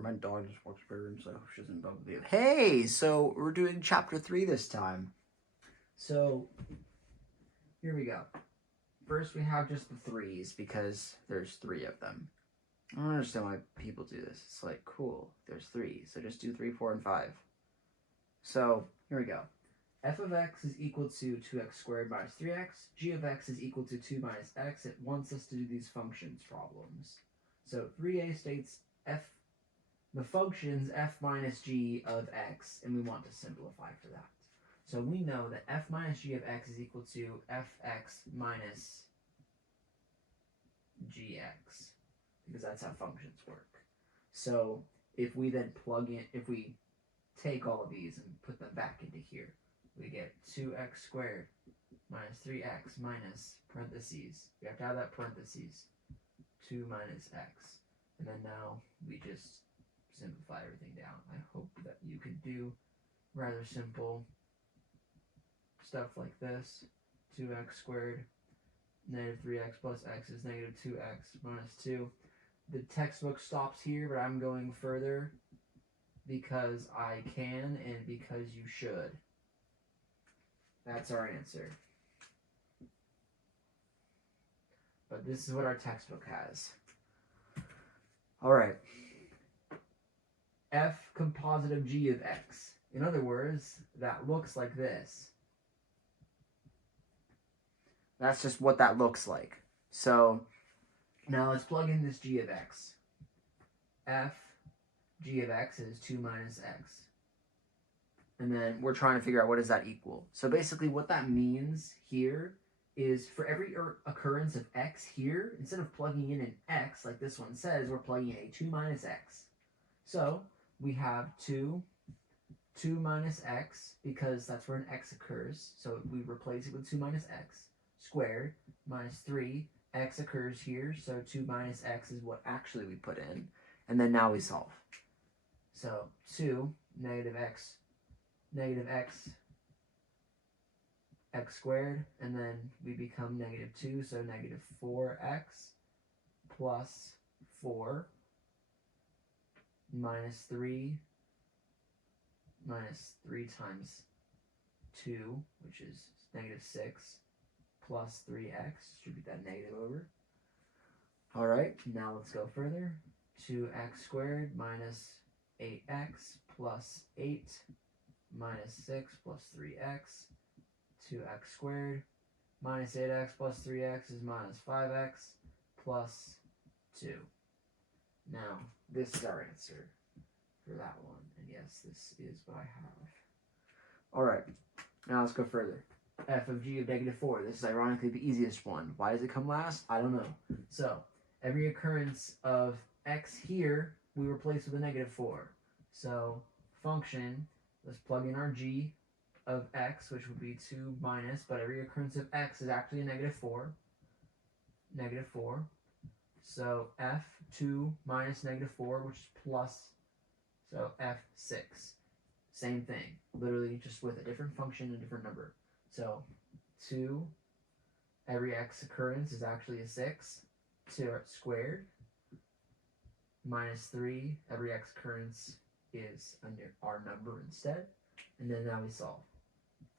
My dog just walks by her room, so she doesn't bother me. Hey, so we're doing chapter 3 this time. So, here we go. First, we have just the 3's because there's 3 of them. I don't understand why people do this. It's like, cool, there's 3, so just do 3, 4, and 5. So, here we go. F of x is equal to 2x squared minus 3x. G of x is equal to 2 minus x. It wants us to do these functions problems. So 3a states the function's f minus g of x, and we want to simplify for that. So we know that f minus g of x is equal to fx minus gx, because that's how functions work. So if we then if we take all of these and put them back into here, we get 2x squared minus 3x minus parentheses. We have to have that parentheses. 2 minus x. And then now we just simplify everything down. I hope that you can do rather simple stuff like this. 2x squared negative 3x plus x is negative 2x minus 2. The textbook stops here, but I'm going further because I can and because you should. That's our answer. But this is what our textbook has. Alright. F composite of g of x. In other words, that looks like this. That's just what that looks like. So, now let's plug in this g of x. F g of x is 2 minus x. And then we're trying to figure out what does that equal. So basically what that means here is for every occurrence of x here, instead of plugging in an x like this one says, we're plugging in a 2 minus x. So we have 2 minus x, because that's where an x occurs. So we replace it with 2 minus x squared minus 3. X occurs here, so 2 minus x is what actually we put in. And then now we solve. So 2 negative x squared, and then we become negative 2, so negative 4x plus 4 minus 3 times 2, which is negative 6, plus 3x. Distribute that negative over. Alright, now let's go further. 2x squared minus 8x plus 8 minus 6 plus 3x. 2x squared minus 8x plus 3x is minus 5x plus 2. Now, this is our answer for that one. And yes, this is what I have. Alright, now let's go further. F of g of negative 4. This is ironically the easiest one. Why does it come last? I don't know. So, every occurrence of x here, we replace with a negative 4. So, function, let's plug in our g of x, which would be 2 minus, but every occurrence of x is actually a negative 4. Negative 4. So f2 minus negative 4, which is plus, so f6. Same thing, literally just with a different function and a different number. So 2, every x occurrence is actually a 6, 2 squared, minus 3, every x occurrence is under our number instead. And then now we solve.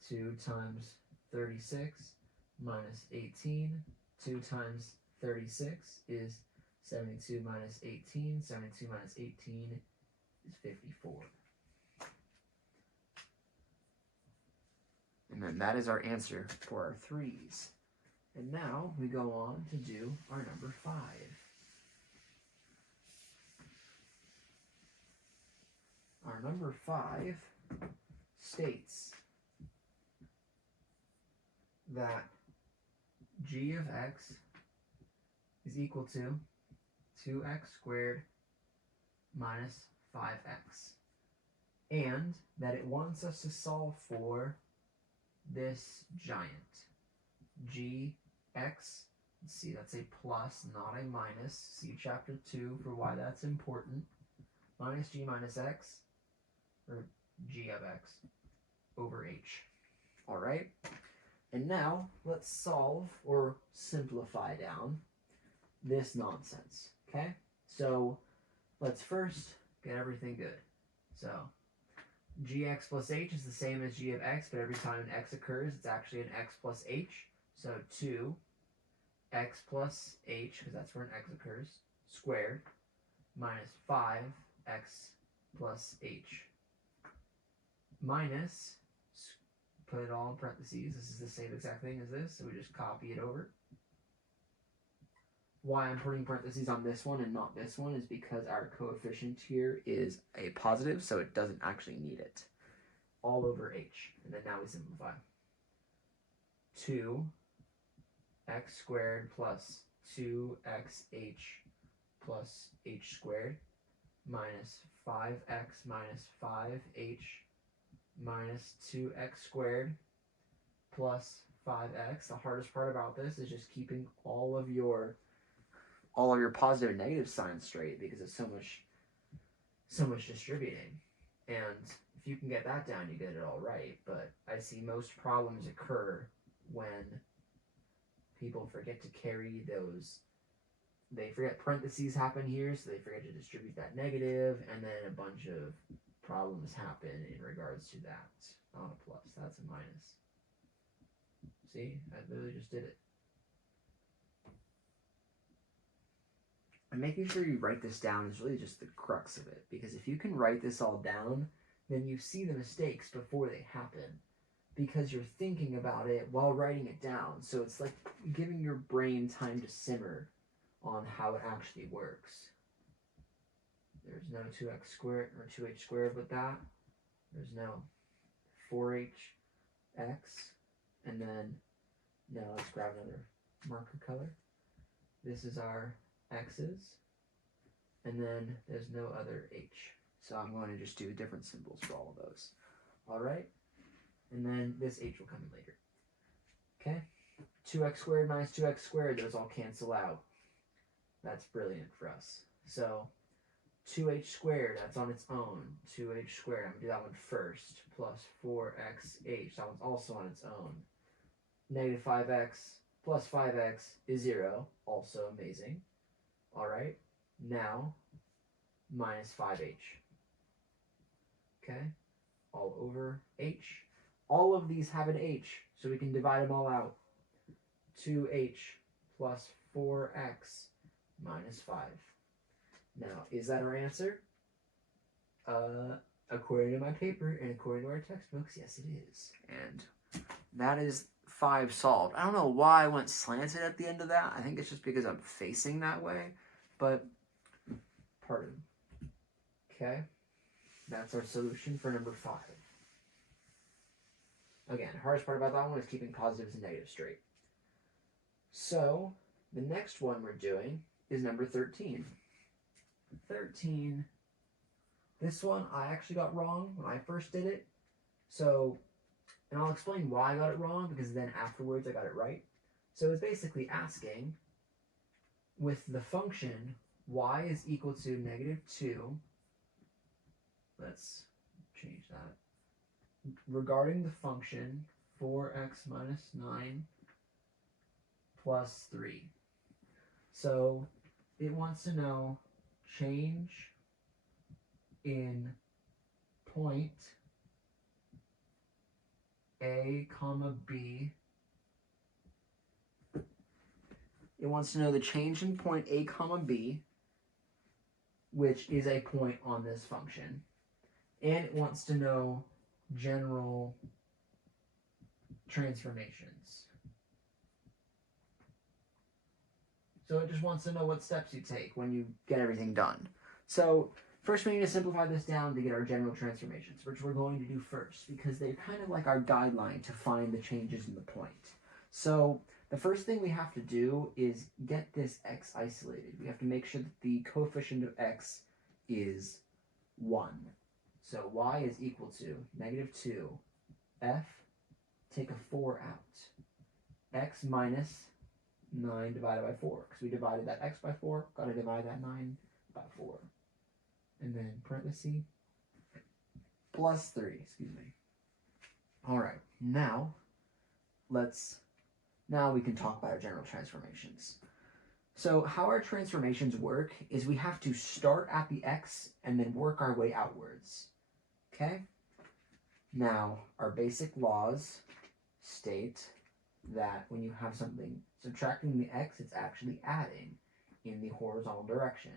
2 times 36 minus 18. 2 times 36 is 72 minus 18. 72 minus 18 is 54. And then that is our answer for our 3's. And now we go on to do our number 5. Our number 5 states that g of x is equal to 2x squared minus 5x. And that it wants us to solve for this giant. Gx, let's see, that's a plus, not a minus. See chapter 2 for why that's important. Minus g minus x, or g of x, over h. Alright? And now, let's solve, or simplify down, this nonsense. Okay? So, let's first Get everything good. So gx plus h is the same as g of x, but every time an x occurs, it's actually an x plus h. So 2x plus h, because that's where an x occurs, squared, minus 5x plus h. Minus, put it all in parentheses. This is the same exact thing as this, so we just copy it over. Why I'm putting parentheses on this one and not this one is because our coefficient here is a positive, so it doesn't actually need it. All over h. And then now we simplify. 2x squared plus 2xh plus h squared minus 5x minus 5h minus 2x squared plus 5x. The hardest part about this is just keeping all of your positive and negative signs straight, because it's so much distributing. And if you can get that down, you get it all right. But I see most problems occur when people forget to carry those. They forget parentheses happen here, so they forget to distribute that negative, and then a bunch of problems happen in regards to that. Not a plus, that's a minus. See, I literally just did it. And making sure you write this down is really just the crux of it, because if you can write this all down, then you see the mistakes before they happen, because you're thinking about it while writing it down. So it's like giving your brain time to simmer on how it actually works. There's no 2x squared or 2h squared with that. There's no 4hx. And then now let's grab another marker color. This is our x's. And then there's no other h. So I'm going to just do different symbols for all of those. All right? And then this h will come in later. Okay? 2x squared minus 2x squared, those all cancel out. That's brilliant for us. So 2h squared, that's on its own. 2h squared, I'm going to do that one first. Plus 4xh, that one's also on its own. Negative 5x plus 5x is 0. Also amazing. Alright, now minus 5h. Okay, all over h. All of these have an h, so we can divide them all out. 2h plus 4x minus 5. Now, is that our answer? According to my paper and according to our textbooks, yes it is. And that is 5 solved. I don't know why I went slanted at the end of that. I think it's just because I'm facing that way. But, pardon. Okay, that's our solution for number 5. Again, hardest part about that one is keeping positives and negatives straight. So, the next one we're doing is number 13. 13. This one I actually got wrong when I first did it. So, and I'll explain why I got it wrong, because then afterwards I got it right. So it's basically asking, with the function y is equal to negative 2, let's change that, regarding the function 4x minus 9 plus 3. So it wants to know change in point A, comma B. It wants to know the change in point A, comma B, which is a point on this function. And it wants to know general transformations. So it just wants to know what steps you take when you get everything done. So first we need to simplify this down to get our general transformations, which we're going to do first, because they're kind of like our guideline to find the changes in the point. So the first thing we have to do is get this x isolated. We have to make sure that the coefficient of x is 1. So y is equal to negative 2 f, take a 4 out, x minus 9 divided by 4, because we divided that x by 4, got to divide that 9 by 4. And then parenthesis, plus 3, excuse me. Alright, now we can talk about our general transformations. So how our transformations work is we have to start at the x and then work our way outwards. Okay? Now, our basic laws state that when you have something subtracting the x, it's actually adding in the horizontal direction.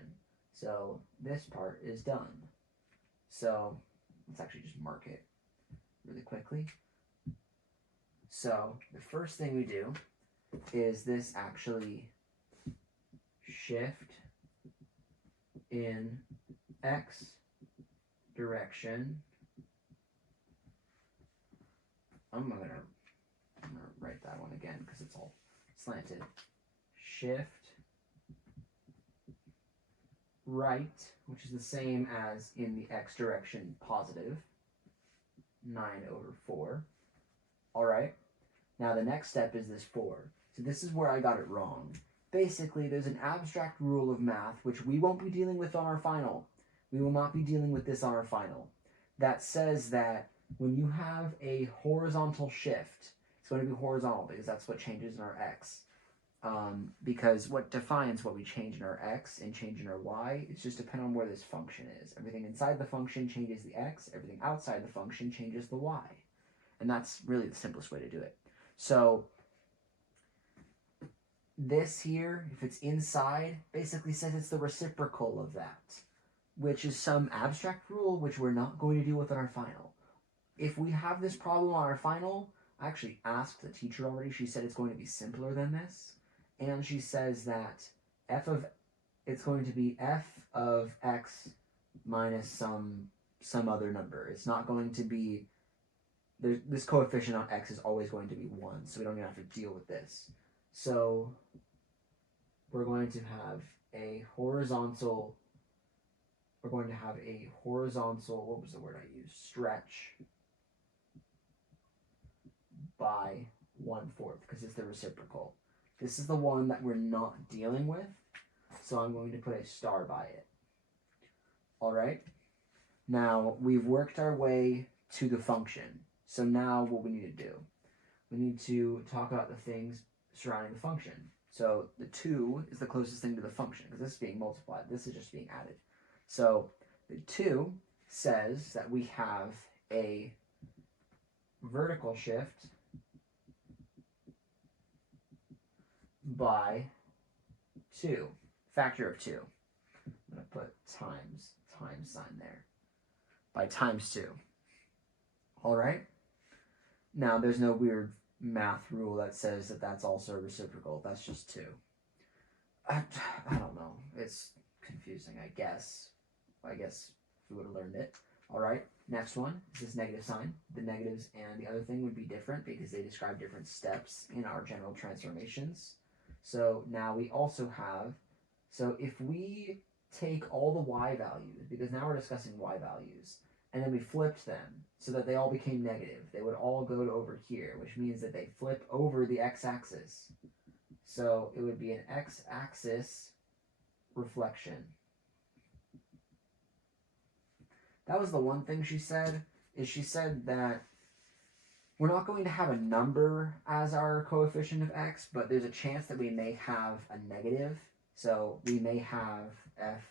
So this part is done. So let's actually just mark it really quickly. So the first thing we do is this actually shift in x direction. I'm gonna write that one again because it's all slanted. Shift right, which is the same as in the x direction, positive 9/4. All right. Now the next step is this 4. So this is where I got it wrong. Basically, there's an abstract rule of math, which we won't be dealing with on our final. We will not be dealing with this on our final. That says that when you have a horizontal shift, it's going to be horizontal because that's what changes in our x. Because what defines what we change in our x and change in our y is just depending on where this function is. Everything inside the function changes the x, everything outside the function changes the y. And that's really the simplest way to do it. So this here, if it's inside, basically says it's the reciprocal of that, which is some abstract rule which we're not going to deal with in our final. If we have this problem on our final, I actually asked the teacher already. She said it's going to be simpler than this. And she says that it's going to be f of x minus some other number. It's not going to be, this coefficient on x is always going to be 1, so we don't even have to deal with this. So we're going to have a horizontal, what was the word I used? Stretch by 1/4, because it's the reciprocal. This is the one that we're not dealing with, so I'm going to put a star by it. All right? Now, we've worked our way to the function. So now what we need to do, we need to talk about the things surrounding the function. So the 2 is the closest thing to the function, because this is being multiplied. This is just being added. So the 2 says that we have a vertical shift by 2, factor of 2. I'm going to put times sign there, by times 2. All right? Now, there's no weird math rule that says that that's also reciprocal. That's just 2. I don't know. It's confusing, I guess. I guess we would have learned it. All right, next one is this negative sign. The negatives and the other thing would be different because they describe different steps in our general transformations. So now we also have, so if we take all the y values, because now we're discussing y values, and then we flipped them so that they all became negative, they would all go to over here, which means that they flip over the x-axis. So it would be an x-axis reflection. That was the one thing she said, is she said that we're not going to have a number as our coefficient of x, but there's a chance that we may have a negative. So we may have f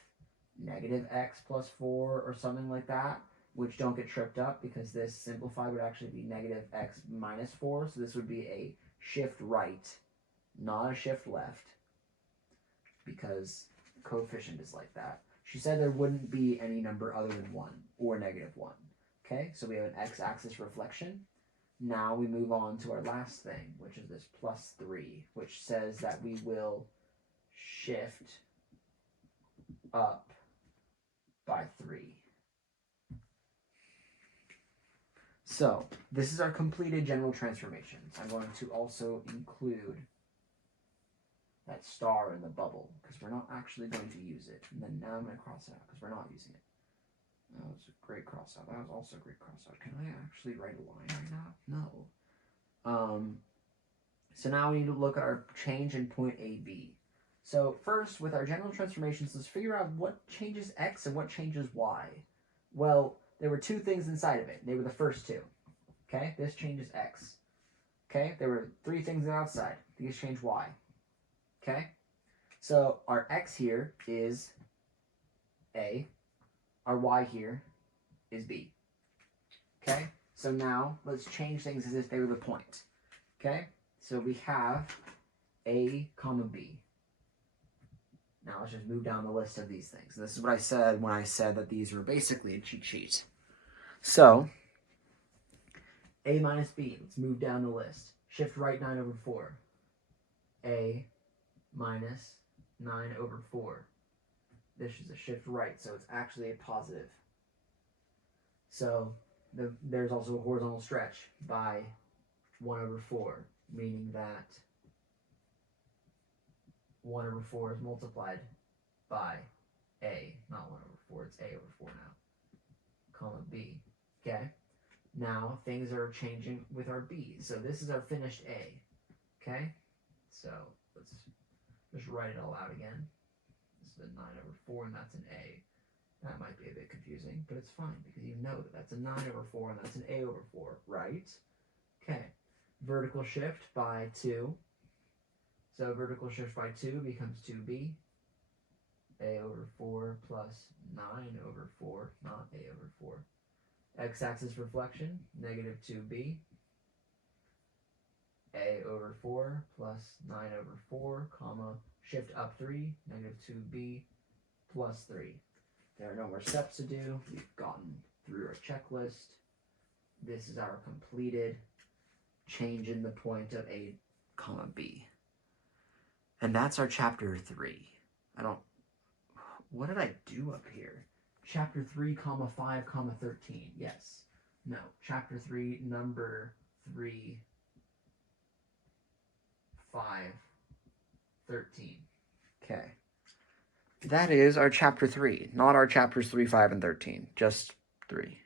negative x plus 4 or something like that, which don't get tripped up because this simplified would actually be negative x minus 4. So this would be a shift right, not a shift left, because the coefficient is like that. She said there wouldn't be any number other than 1 or negative 1. Okay, so we have an x-axis reflection. Now we move on to our last thing, which is this plus 3, which says that we will shift up by 3. So this is our completed general transformations. I'm going to also include that star in the bubble because we're not actually going to use it. And then now I'm going to cross it out because we're not using it. That was a great cross out. That was also a great cross out. Can I actually write a line right now? No. So now we need to look at our change in point AB. So first, with our general transformations, let's figure out what changes x and what changes y. Well, there were 2 things inside of it. They were the first 2. Okay, this changes x. Okay, there were 3 things outside. These change y. Okay, So our x here is A. Our y here is B. Okay? So now let's change things as if they were the point. Okay? So we have A, comma B. Now let's just move down the list of these things. This is what I said when I said that these were basically a cheat sheet. So, A minus B. Let's move down the list. Shift right 9 over 4. A minus 9 over 4. This is a shift right, so it's actually a positive. So there's also a horizontal stretch by 1 over 4, meaning that 1 over 4 is multiplied by A, not 1 over 4, it's A over 4 now, comma B. Okay? Now things are changing with our B's. So this is our finished A. Okay? So let's just write it all out again. This is a 9 over 4 and that's an A. That might be a bit confusing, but it's fine because you know that that's a 9 over 4 and that's an A over 4, right? Okay. Vertical shift by 2. So vertical shift by 2 becomes 2b. A over 4 plus 9 over 4, not A over 4. X-axis reflection, negative 2b. A over 4 plus 9 over 4, comma, shift up 3, negative 2b plus 3. There are no more steps to do. We've gotten through our checklist. This is our completed change in the point of A, comma, B. And that's our chapter 3. What did I do up here? Chapter 3, comma 5, comma 13. Yes. No. Chapter 3, number 3, 5, 13. Okay. That is our chapter 3, not our chapters 3, 5, and 13. Just 3.